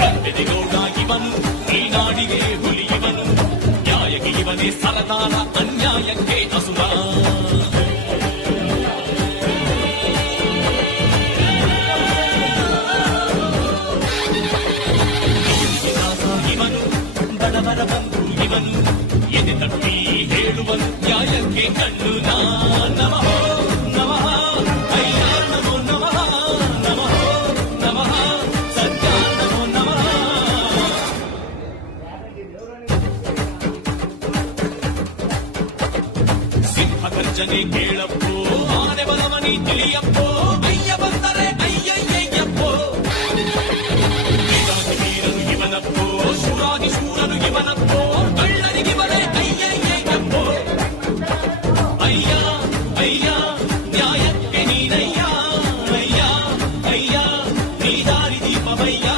ಗಂಟೆದಿಗೌಡ ಇವನು ಈ ನಾಡಿಗೆ ಹುಲಿ ಇವನು ನ್ಯಾಯಕ್ಕೆ ಇವನೇ ಸರದಾರ ಅನ್ಯಾಯಕ್ಕೆ ಅಸುರ ಇವನು ಬಡವರ ಬಂಧು ಇವನು ಎದೆ ತಟ್ಟಿ ಹೇಳುವನು ನ್ಯಾಯಕ್ಕೆ ಕಣ್ಣು ನಮಃ ನಮಃ ಅಯ್ಯ ನಮೋ ನಮಃ ನಮಃ ನಮಃ ಸತ್ಯ ನಮೋ ನಮಃ ಸಿಂಹ ಗರ್ಜನೆ